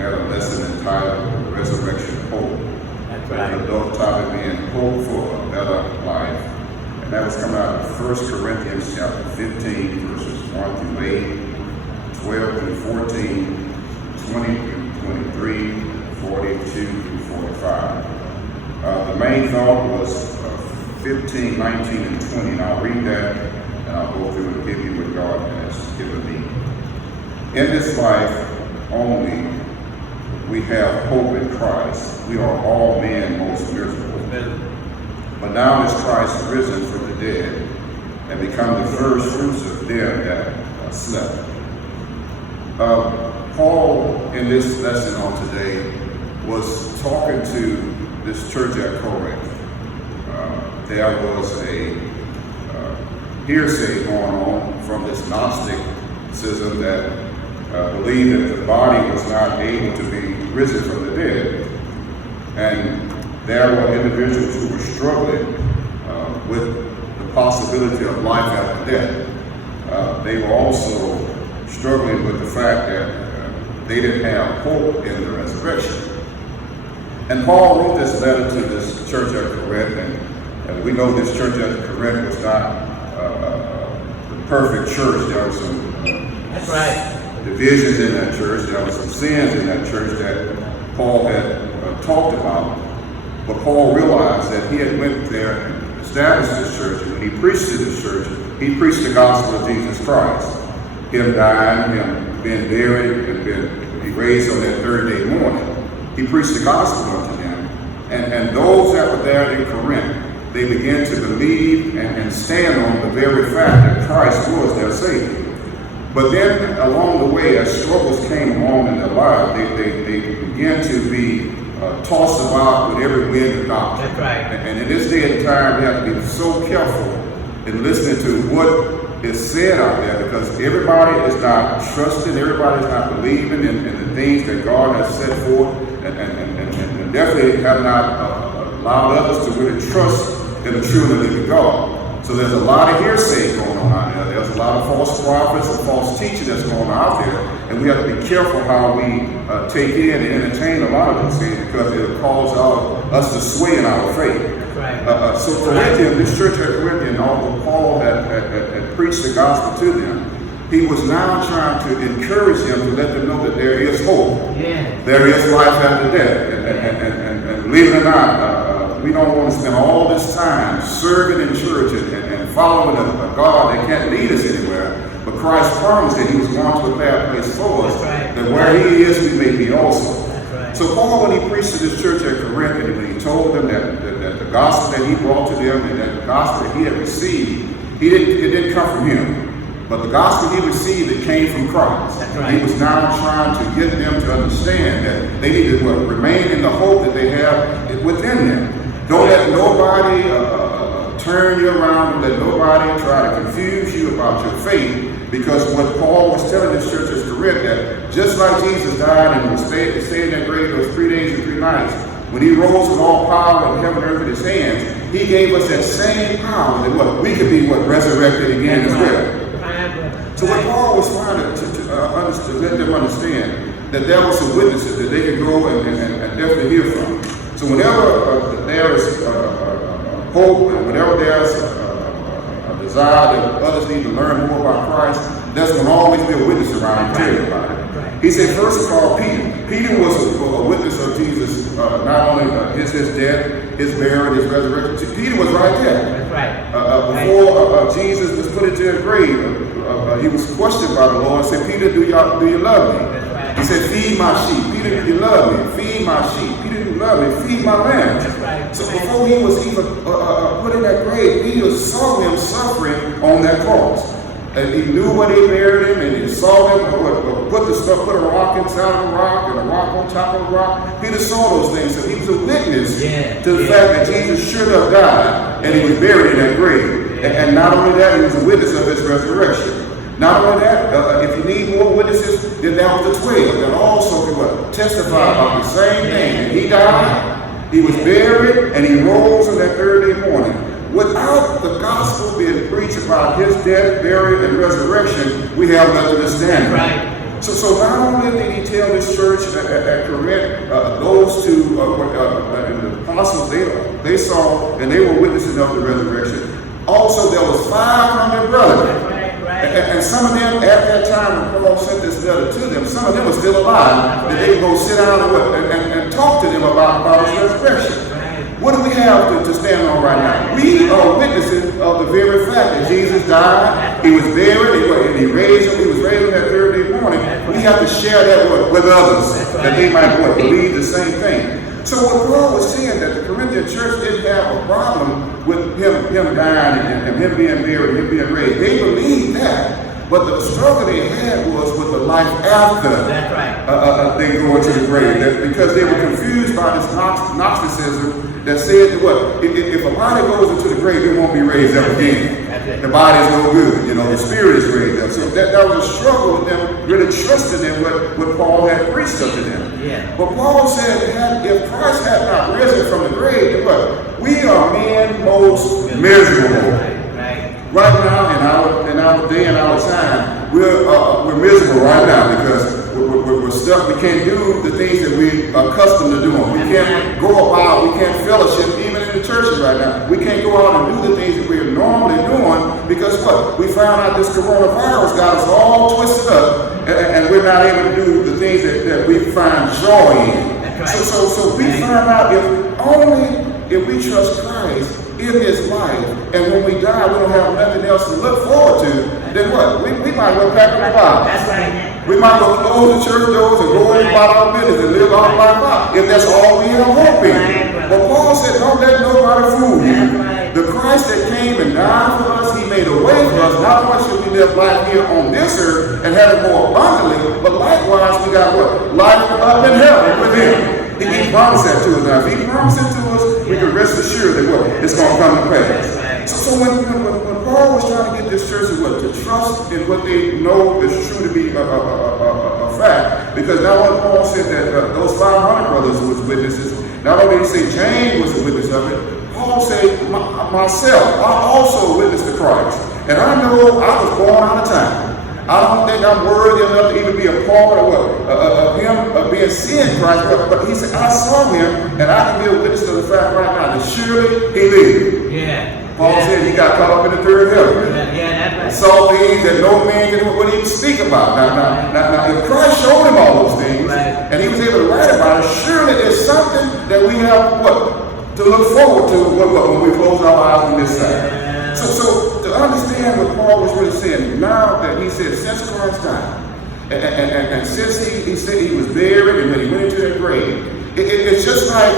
had a lesson entitled Resurrection Hope. That's right. The adult topic being Hope for a Better Life. And that was coming out of 1 Corinthians chapter 15, verses 1 through 8, 12 through 14, 20 through 23, 42 through 45. The main thought was 15, 19, and 20. And I'll read that and I'll go through and give you what God has given me. In this life only, we have hope in Christ. We are all men most miserable. But now is Christ risen from the dead and become the first fruits of them that slept. Paul, in this lesson on today, was talking to this church at Corinth. There was a hearsay going on from this Gnosticism that believed that the body was not able to be risen from the dead. And there were individuals who were struggling with the possibility of life after death. They were also struggling with the fact that they didn't have hope in the resurrection. And Paul wrote this letter to this church at Corinth, and we know this church at Corinth was not the perfect church. There were some That's right. divisions in that church. There were some sins in that church that Paul had talked about. But Paul realized that he had went there and established this church. And when he preached to this church, he preached the gospel of Jesus Christ. Him dying, him being buried, and being raised on that third day morning. He preached the gospel unto them. And those that were there in Corinth, they began to believe and stand on the very fact that Christ was their Savior. But then along the way, as struggles came along in their life, they began to be tossed about with every wind of doctrine. That's right. And in this day and time, we have to be so careful in listening to what is said out there, because everybody is not trusting, everybody is not believing in the things that God has set forth, and definitely have not allowed others to really trust in the true and the living God. So there's a lot of hearsay going on out there. There's a lot of false prophets and false teaching that's going on out there. And we have to be careful how we take in and entertain a lot of those things, because it'll cause us to sway in our faith. Right. So Corinthian, this church at Corinthian, although Paul had preached the gospel to them, he was now trying to encourage them to let them know that there is hope. Yeah. There is life after death. And believe it or not, we don't want to spend all this time serving in church and following a God that can't lead us anywhere. But Christ promised that he was going to prepare a place for us, right. that where he is, we may be also. Right. So Paul, when he preached to this church at Corinth, and when he told them that the gospel that he brought to them and that the gospel that he had received, it didn't come from him. But the gospel he received, it came from Christ. Right. He was now trying to get them to understand that they needed to remain in the hope that they have within them. Don't let nobody turn you around. Don't let nobody try to confuse you about your faith. Because what Paul was telling this church is correct, that just like Jesus died and was stayed in that grave those 3 days and 3 nights, when he rose with all power in heaven and earth in his hands, he gave us that same power that we could be resurrected again as well. So what Paul was trying to let them understand, that there were some witnesses that they could go and definitely hear from. So whenever there is hope, and whenever there's a desire that others need to learn more about Christ, there's going to always be a witness around to tell about it. He said, first of all, Peter was a witness of Jesus, not only his death, his burial, his resurrection. Peter was right there. Before Jesus was put into the grave, he was questioned by the Lord and said, Peter, do you love me? He said, feed my sheep. Peter, do you love me? Feed my sheep. Peter, do you love me? Feed my lambs. So before he was even put in that grave, Peter saw him suffering on that cross. And he knew when they buried him, and he saw them put a rock inside of a rock, and a rock on top of a rock. Peter saw those things, so he was a witness to the fact that Jesus should have died, and he was buried in that grave. And not only that, he was a witness of his resurrection. Not only that, if you need more witnesses, then that was the 12 that also could testify about the same thing. And he died, he was buried, and he rose on that third day morning. Without the gospel being preached about his death, burial, and resurrection, we have nothing to stand on. So not only did he tell this church church at Corinth, those two and the apostles, they saw and they were witnesses of the resurrection. Also, there was 500 brothers. And some of them, at that time when Paul sent this letter to them, some of them were still alive. That they could go sit down and talk to them about his resurrection. What do we have to stand on right now? We are witnesses of the very fact that Jesus died, he was buried, and he raised him, he was raised on that third day morning. We have to share that with others, that they might believe the same thing. So what Paul was saying, that the Corinthian church didn't have a problem with him dying and him being buried and him being raised. They believed that. But the struggle they had was with the life after they go into the grave. Because they were confused by this Gnosticism that said that what? If a body goes into the grave, it won't be raised up again. The body is no good. The spirit is raised up. So that was a struggle with them really trusting in what Paul had preached unto them. Yeah. But Paul said, if Christ had not risen from the grave, then what? We are men most miserable. Right now, in our day and our time, we're miserable right now because we're stuck. We can't do the things that we're accustomed to doing. We can't go about, we can't fellowship, even in the churches right now. We can't go out and do the things that we're normally doing because what? We found out this coronavirus got us all twisted up and we're not able to do the things that we find joy in. So we find out if we trust Christ in this life, and when we die, we don't have nothing else to look forward to, then what? We might go pack up the Bible. That's right. We might go close the church doors and go about our business and live our life out, if that's all we have hope in. But Paul said, don't let nobody fool you. The Christ that came and died for us, he made a way for us. Not only should we live life here on this earth and have it more abundantly, but likewise we got what? Life up in heaven with him. He promised that to us. Now, if he promised it to us, we can rest assured that what? It's going to come to pass. So when Paul was trying to get this church to trust in what they know is true to be a fact, because not only Paul said that those 500 brothers was witnesses, not only did he say James was a witness of it, Paul said, myself, I also witnessed to Christ. And I know I was born out of time. I don't think I'm worthy enough to even be a part of him being seen in Christ. But he said, I saw him, and I can be a witness to the fact right now that surely he lived. Yeah. Paul said he got caught up in the third heaven. That's saw things that no man would even speak about. Now, if Christ showed him all those things, and he was able to write about it, surely there's something that we have to look forward to when we close our eyes on this side. So to understand what Paul was really saying, now that he said, since Christ died, and since he said he was buried and when he went into that grave, it's just like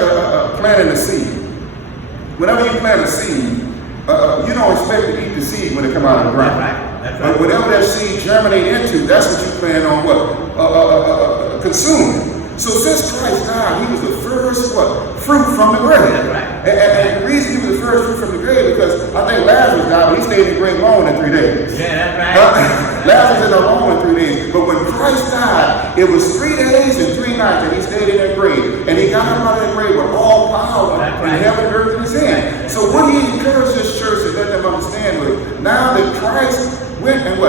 planting a seed. Whenever you plant a seed, you don't expect to eat the seed when it comes out of the ground. That's right. But whatever that seed germinate into, that's what you plan on consuming. So since Christ died, he was the first fruit from the grave. And the reason he was the first fruit from the grave because I think Lazarus died, but he stayed in the grave longer than 3 days. Yeah, that's right. Lazarus didn't longer than 3 days. But when Christ died, it was 3 days and 3 nights that he stayed in that grave. And he got up out of that grave with all power in heaven and earth in his hand. So what he encouraged this church to let them understand was, now that Christ went and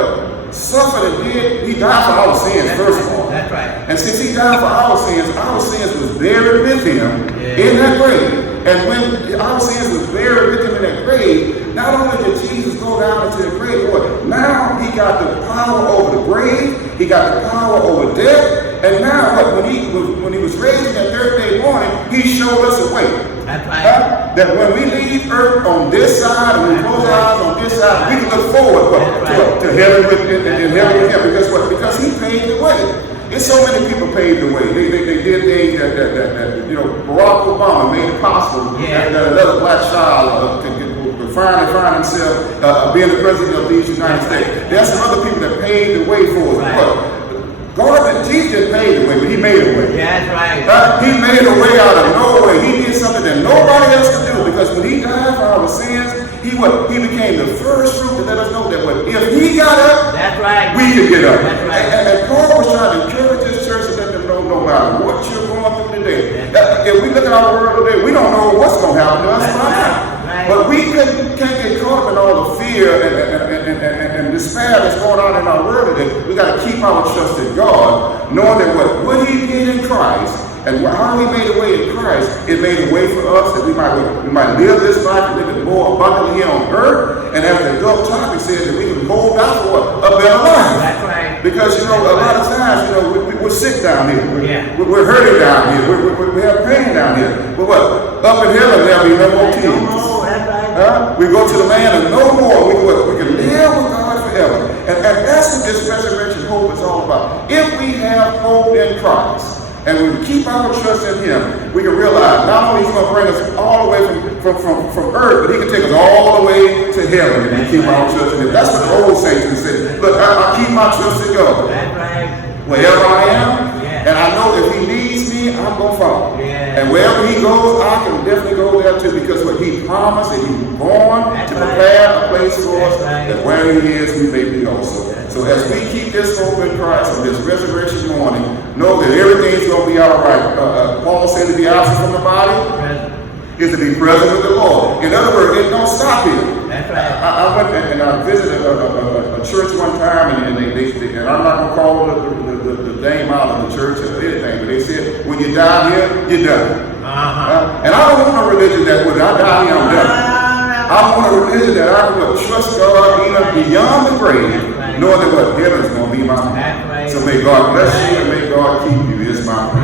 suffered and did, he died for our sins, first of all. That's right. And since he died for our sins was buried with him in that grave. And when our sins was buried with him in that grave, not only did Jesus go down into the grave, now he got the power over the grave, he got the power over death, and now when he was raised in that third day morning, he showed us a way. That's right. That when we leave earth on this side and we close our eyes on this side, we can look forward to heaven with him. Because he paved the way. There's so many people paved the way. They did things that Barack Obama made it possible that another black child could find himself being the president of these United States. There's some other people that paved the way for us. Jesus didn't pave the way, but he made a way. Yeah, that's right. He made a way out of no way. He did something that nobody else could do, because when he died for our sins, he became the first fruit to let us know that if he got up, that's right, we could get up. That's right. And Paul was trying to encourage this church and let them know, no matter what you're going through today, if we look at our world today, we don't know what's going to happen to us right now. But we can't get caught up in all the fear and despair that's going on in our world today. We got to keep our trust in God, knowing that what he did in Christ And how He made a way in Christ, it made a way for us that we might live this life and live it more abundantly here on earth. And as the adult topic says, that we can hold out for what? A better life. That's right. Because, a lot of times, we're sick down here. We're hurting down here. We have pain down here. But what? Up in heaven, there'll be no more tears. No more, that's right. We go to the land and no more. We can live with God forever. And that's what this resurrection hope is all about. If we have hope in Christ, and we keep our trust in Him, we can realize not only He's going to bring us all the way from earth, but He can take us all the way to heaven if we keep our trust in Him. That's what the old saints said. Look, I keep my trust in God. That's right. Wherever I am, Yeah. and I know if He needs me, I'm going to follow. Yeah. And wherever He goes, I can definitely go there too, because what He promised that He was born That's to right. prepare a place for us, That's right. that where He is, we may be also. So as we keep this hope in Christ on this resurrection morning, know that everything's going to be all right. Paul said to be absent from the body is to be present with the Lord. In other words, it don't stop here. That's right. I went and I visited a church one time, and and I'm not going to call the name out of the church or anything, but they said, when you die here, you're done. And I don't want a religion that when I die here, I'm done. I want a religion that I will trust God even beyond the grave, knowing that what heaven is going to be my home. So may God bless you and may God keep you. Is my prayer.